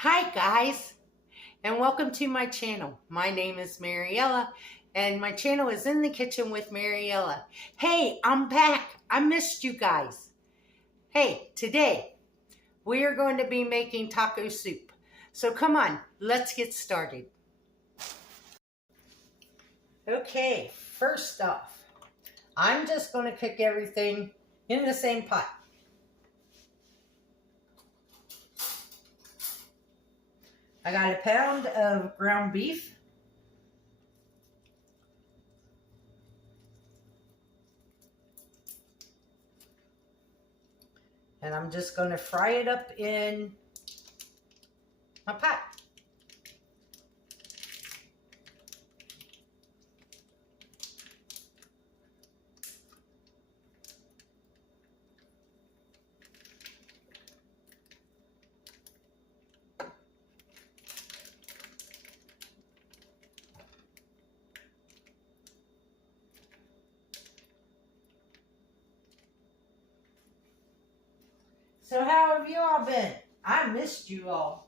Hi guys, and welcome to my channel. My name is Mariella, and my channel is In the Kitchen with Mariella. Hey, I'm back. I missed you guys. Hey, today we are going to be making taco soup. So come on, let's get started. Okay, first off, I'm just going to cook everything in the same pot. I got a pound of ground beef. And I'm just going to fry it up in my pot. So how have you all been? I missed you all.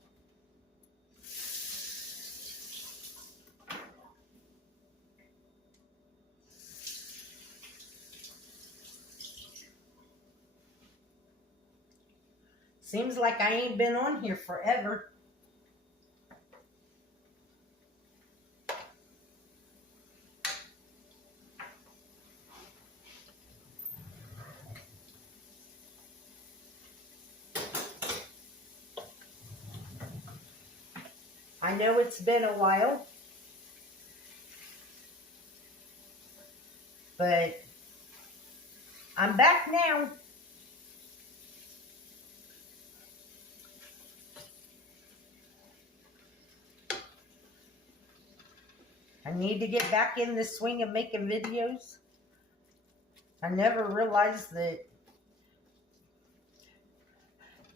Seems like I ain't been on here forever. I know it's been a while, but I'm back now. I need to get back in the swing of making videos. I never realized that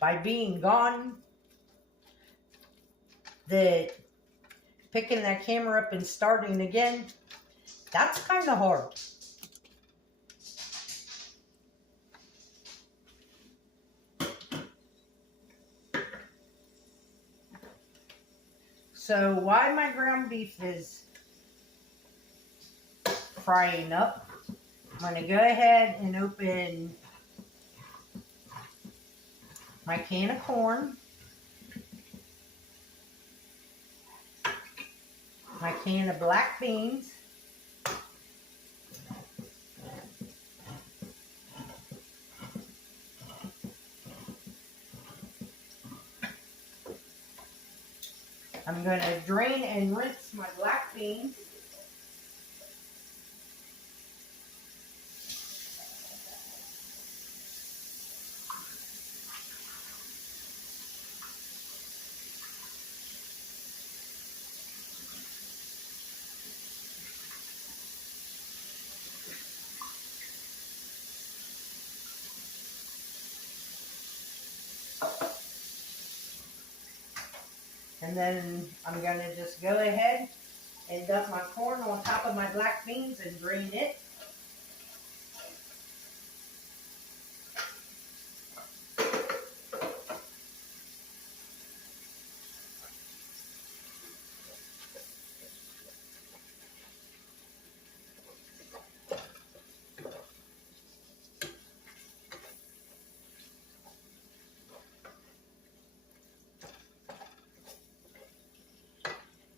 by being gone, that picking that camera up and starting again, that's kind of hard. So while my ground beef is frying up, I'm going to go ahead and open my can of corn, my can of black beans, I'm going to drain and rinse my black beans. And then I'm going to just go ahead and dump my corn on top of my black beans and drain it.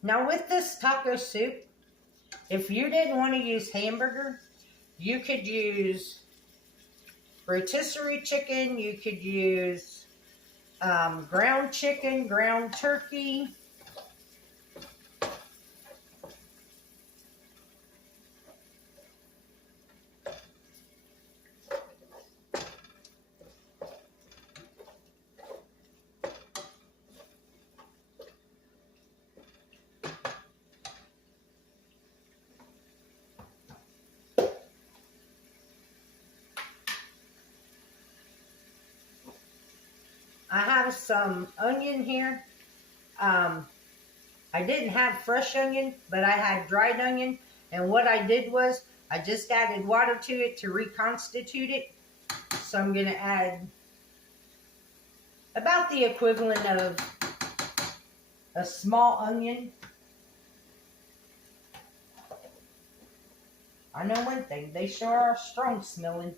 Now with this taco soup, if you didn't want to use hamburger, you could use rotisserie chicken, you could use ground chicken, ground turkey. I have some onion here. I didn't have fresh onion, but I had dried onion. And what I did was I just added water to it to reconstitute it. So I'm going to add about the equivalent of a small onion. I know one thing, they sure are strong smelling.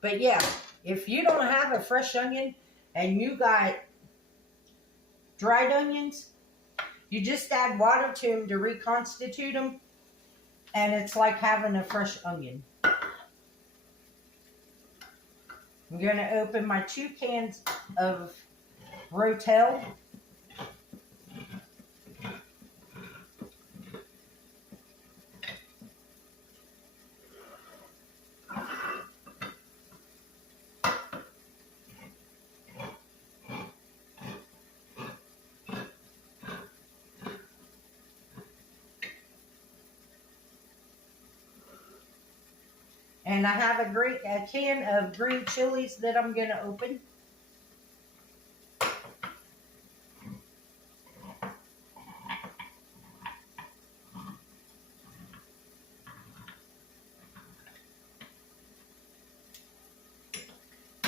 But yeah, if you don't have a fresh onion and you got dried onions, you just add water to them to reconstitute them, and it's like having a fresh onion. I'm going to open my 2 cans of Rotel. And I have a can of green chilies that I'm going to open.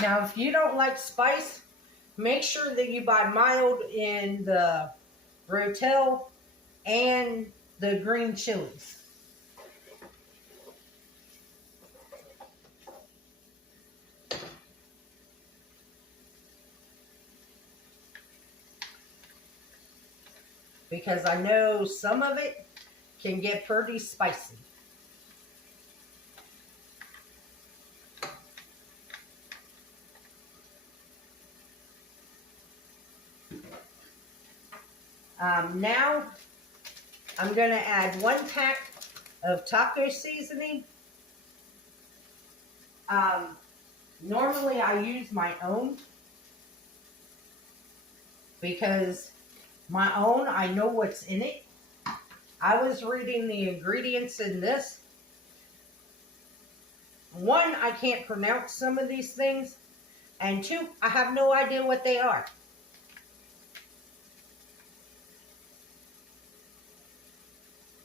Now, if you don't like spice, make sure that you buy mild in the Rotel and the green chilies. Because I know some of it can get pretty spicy. Now, I'm going to add 1 pack of taco seasoning. Normally, I use my own because my own, I know what's in it. I was reading the ingredients in this. 1, I can't pronounce some of these things. And 2, I have no idea what they are.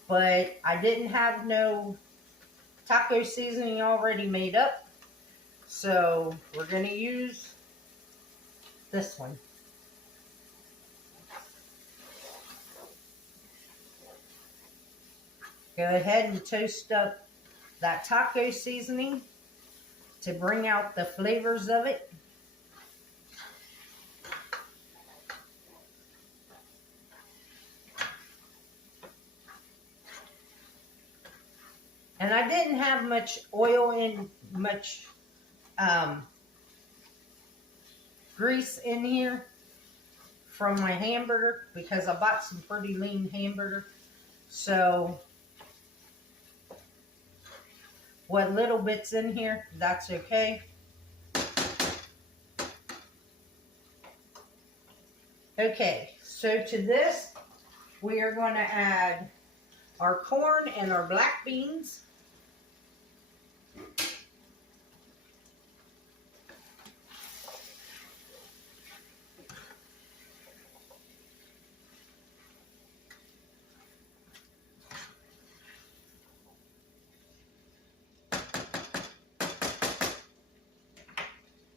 But I didn't have no taco seasoning already made up. So we're going to use this one. Go ahead and toast up that taco seasoning to bring out the flavors of it. And I didn't have much oil in, much grease in here from my hamburger because I bought some pretty lean hamburger. So what little bit's in here, that's okay. Okay, so to this, we are going to add our corn and our black beans.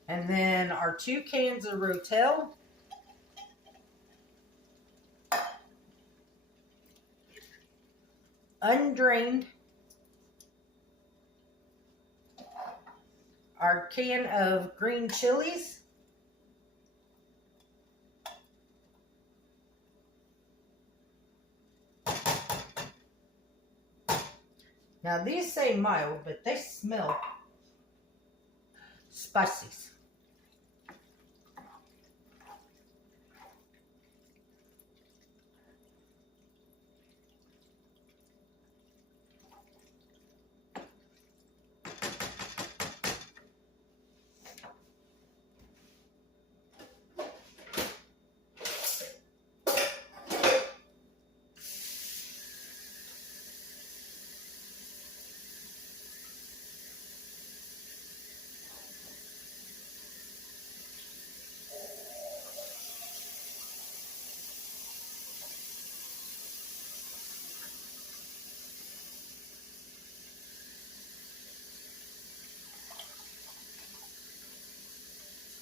And then our 2 cans of Rotel. Undrained. Our can of green chilies. Now these say mild, but they smell spicy.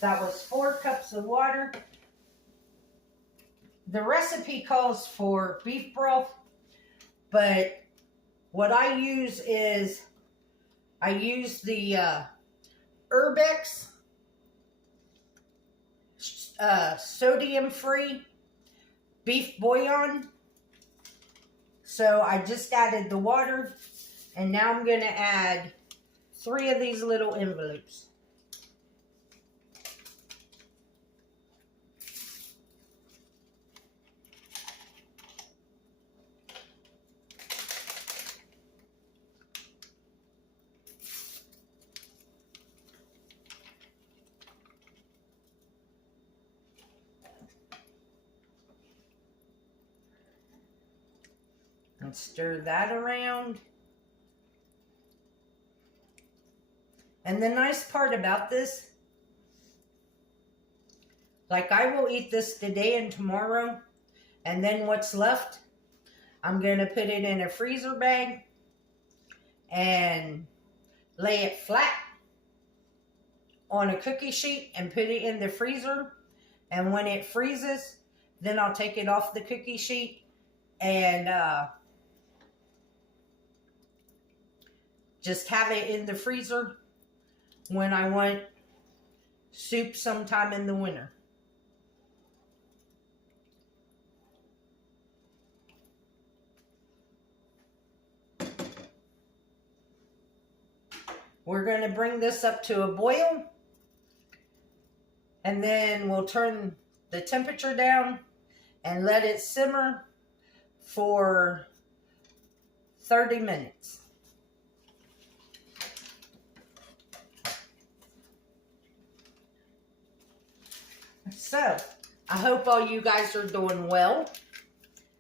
That was 4 cups of water. The recipe calls for beef broth, but what I use is I use the P.O.Box sodium-free beef bouillon. So I just added the water, and now I'm going to add 3 of these little envelopes. And stir that around. And the nice part about this, like I will eat this today and tomorrow, and then what's left, I'm going to put it in a freezer bag and lay it flat on a cookie sheet and put it in the freezer. And when it freezes, then I'll take it off the cookie sheet and just have it in the freezer when I want soup sometime in the winter. We're going to bring this up to a boil, and then we'll turn the temperature down and let it simmer for 30 minutes. So, I hope all you guys are doing well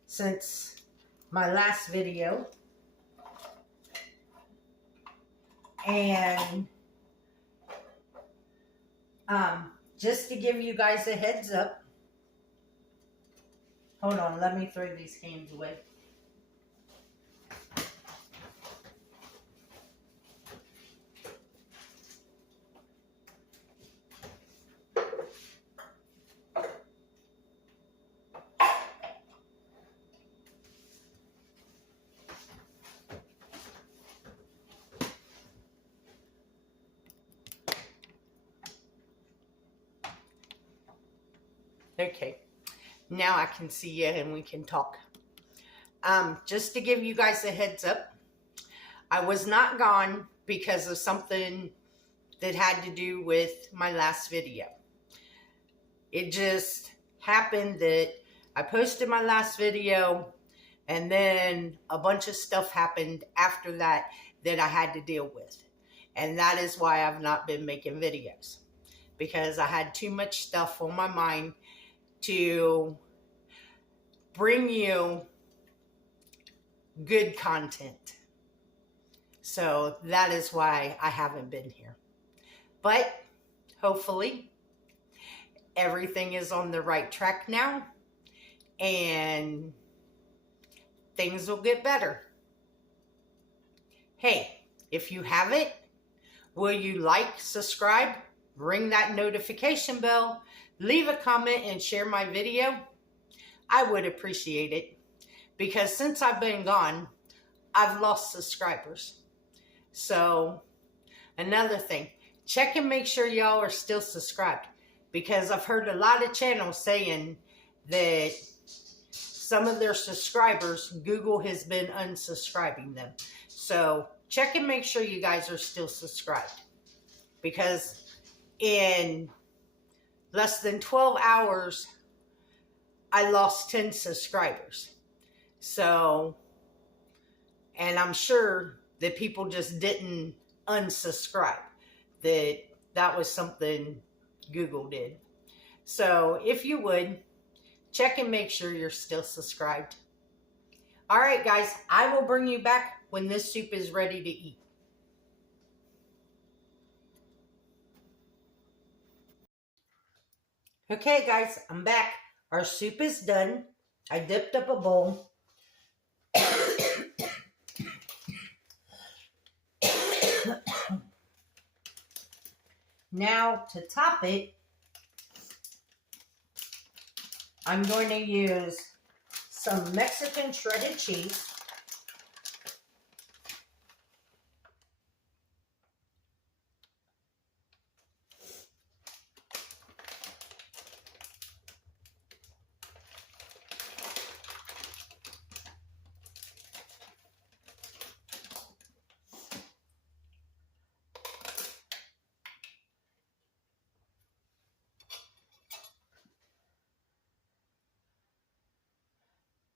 since my last video. And just to give you guys a heads up, hold on, let me throw these cans away. Okay, now I can see you and we can talk. Just to give you guys a heads up, I was not gone because of something that had to do with my last video. It just happened that I posted my last video and then a bunch of stuff happened after that that I had to deal with. And that is why I've not been making videos, because I had too much stuff on my mind to bring you good content. So that is why I haven't been here. But hopefully everything is on the right track now and things will get better. Hey, if you haven't, will you like, subscribe, ring that notification bell, leave a comment and share my video? I would appreciate it, because since I've been gone, I've lost subscribers. So another thing, check and make sure y'all are still subscribed, because I've heard a lot of channels saying that some of their subscribers, Google has been unsubscribing them. So check and make sure you guys are still subscribed, because in less than 12 hours, I lost 10 subscribers. So, and I'm sure that people just didn't unsubscribe, that was something Google did. So if you would, check and make sure you're still subscribed. All right, guys, I will bring you back when this soup is ready to eat. Okay, guys, I'm back. Our soup is done. I dipped up a bowl. Now, to top it, I'm going to use some Mexican shredded cheese.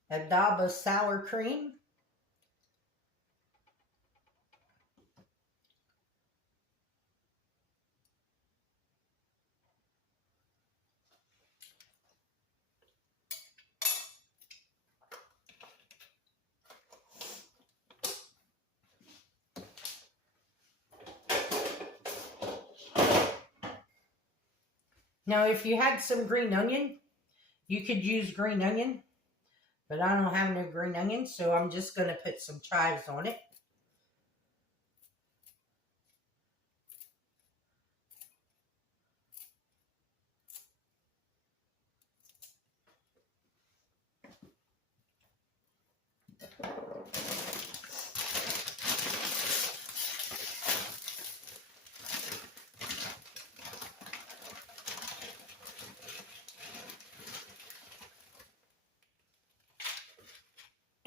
A dab of sour cream. Now, if you had some green onion, you could use green onion, but I don't have no green onion, so I'm just going to put some chives on it.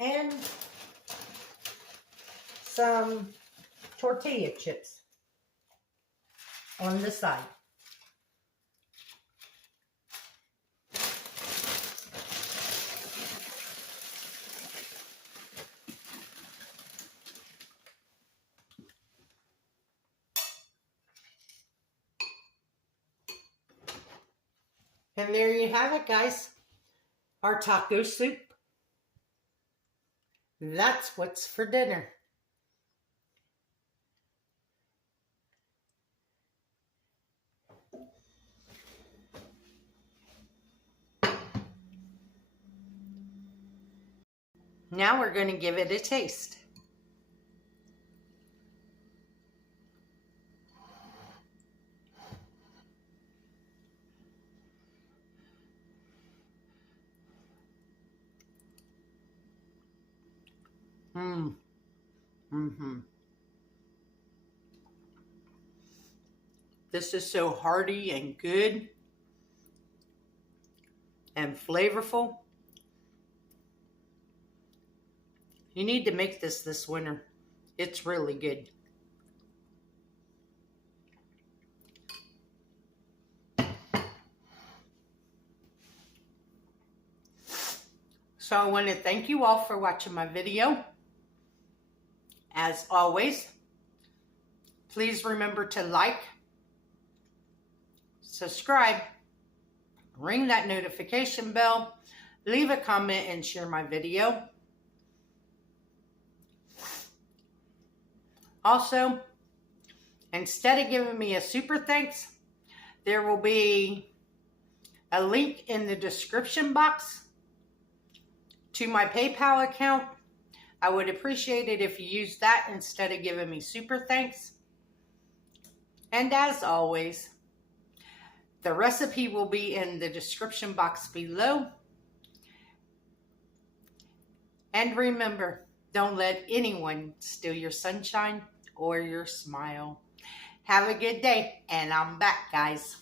And some tortilla chips on the side. And there you have it, guys. Our taco soup. That's what's for dinner. Now we're going to give it a taste. This is so hearty and good and flavorful. You need to make this winter. It's really good. So I want to thank you all for watching my video. As always, please remember to like, subscribe, ring that notification bell, leave a comment, and share my video. Also, instead of giving me a super thanks, there will be a link in the description box to my PayPal account. I would appreciate it if you use that instead of giving me super thanks. And as always, the recipe will be in the description box below. And remember, don't let anyone steal your sunshine or your smile. Have a good day, and I'm back, guys.